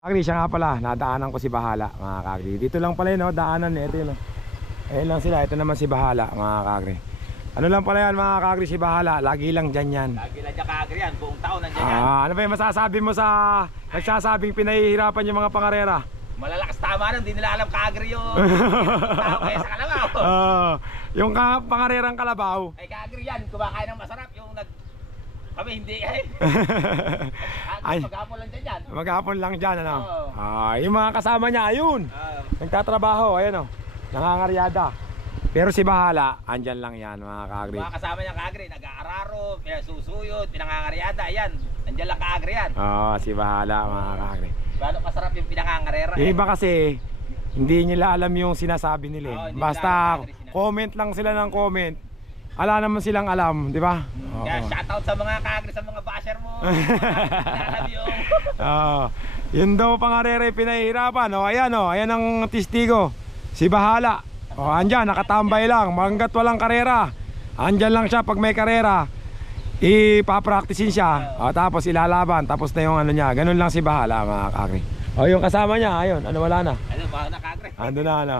Kagri, siya nga pala, nadaanan ko si Bahala, mga kagri. Dito lang pala yun, no? daanan ito yun. no? Ayun lang sila, ito naman si Bahala, mga kagri. Ano lang pala yan, mga kagri, si Bahala, lagi lang dyan yan. Lagi lang dyan kaagri yan, buong taon nandiyan yan. Ah, ano ba yung masasabi mo sa nagsasabing pinahihirapan yung mga pangarera? Malalakas tama nun, hindi nila alam kaagri yung tao kaya sa kalabaw. Ah, yung ka pangarerang kalabaw. Ay kaagri yan, kumakain ng masarap yung nag... Kami hindi eh. Ay. Kaagri, maghapon lang dyan yan. Maghapon lang dyan, ano? Oo. Ah, yung mga kasama niya, ayun. Ah, Nagtatrabaho, ayun o. Nangangaryada. Pero si Bahala, andyan lang yan, mga kagri. mga kasama niya kaagri, nag-aararo, pinagsusuyod, pinangangaryada, yan. Nandiyan lang kaagri yan. Oo, si Bahala, mga kagri. Gano'ng kasarap yung pinangangarera Yung eh. iba kasi, hindi nila alam yung sinasabi nila. eh. Oo, hindi Basta alam, sinasabi. comment lang sila ng comment. Ala naman silang alam, di ba? Oo. Kaya shoutout sa mga kaagri, sa mga basher mo. Yung... Oo. yun daw pangarere pinahihirapan. O ayan o, ayan ang testigo. Si Bahala. O andyan, nakatambay lang. Hanggat walang karera. Andyan lang siya pag may karera. Ipapraktisin siya. O, tapos ilalaban. Tapos na yung ano niya. Ganun lang si Bahala mga kakri. O yung kasama niya, ayun. Ano wala na. Ano, mga na kaagri. Ando na ano.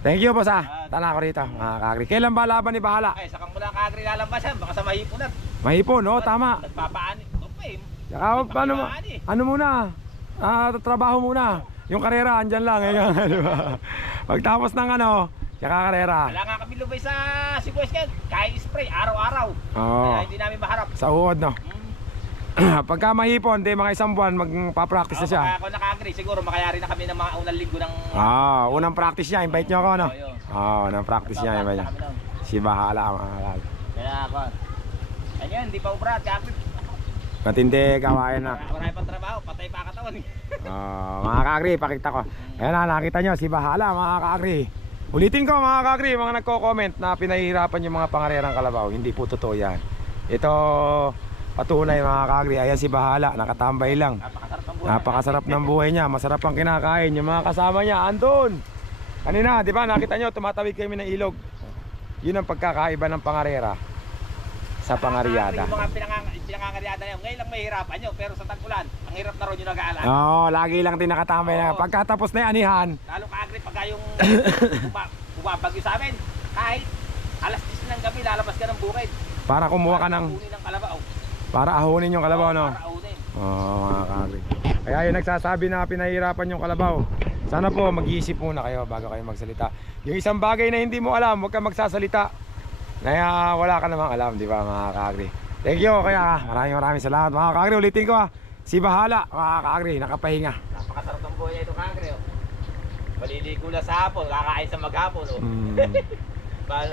Thank you boss ah. Tala ko rito mga kakri. Kailan ba laban ni Bahala? Ay, sakang mo lang kaagri lalabas yan, baka sa mahipunan. Mahipon, o tama. Nagpapaani. Okay. Saka mo? Ano muna? Ah, trabaho muna. Yung karera andyan lang eh, di ba? Pagtapos ng ano, saka karera. Wala nga kami lubay sa Sibuyas ngayon. Kaya spray, araw-araw. Oo. Kaya hindi namin maharap. Sa uod no. Pagka mahipon, di mga isang buwan magpa-practice na siya. Ako nakagri, siguro makayari na kami ng mga unang linggo ng... Ah, unang practice niya, invite niyo ako no. Oo, yun. Oo, unang practice niya, invite niya. Si Bahala kakri. Kaya ako. Ayun, hindi pa ubrat. Kapit. Matindi kawayan na. Marami pang trabaho, patay pa katawan. Ah, mga kakri, pakita ko. Ayan na, nakita nyo, si Bahala mga kakri. Ulitin ko mga kakri, mga nagko-comment na pinahihirapan yung mga pangarerang kalabaw. Hindi po totoo yan. Ito, patunay mga kakri. Ayan si Bahala, nakatambay lang. Napakasarap ng buhay. Niya, masarap ang kinakain. Yung mga kasama niya, andun. Kanina, di ba, nakita nyo, tumatawid kami ng ilog. Yun ang pagkakaiba ng pangarera sa pangariada. Yung mga pinangang, pinangangaryada niyo, ngayon lang mahihirapan nyo, pero sa tag-ulan, ang hirap na ron yung nag-aalan. Oo, lagi lang din nakatambay na. Oo. Pagkatapos na yung anihan, Lalo kaagri pagka yung buma- bumabagyo sa amin, kahit alas 10 ng gabi, lalabas ka ng bukid. para kumuha ka ng, ng kalabaw. Para ahunin yung kalabaw, no? Para. Oo, mga kakri. Kaya yung nagsasabi na pinahirapan yung kalabaw. Sana po mag-iisip muna kayo bago kayo magsalita. Yung isang bagay na hindi mo alam, huwag kang magsasalita. Kaya wala ka namang alam, di ba mga kakri? Thank you, kaya maraming maraming salamat mga kakri. Ulitin ko ah, si Bahala, mga kakri, nakapahinga. Napakasarap ng buhay na ito kaagri. Oh. Maliligo na sa hapon, kakain sa maghapon. Oh. Mm.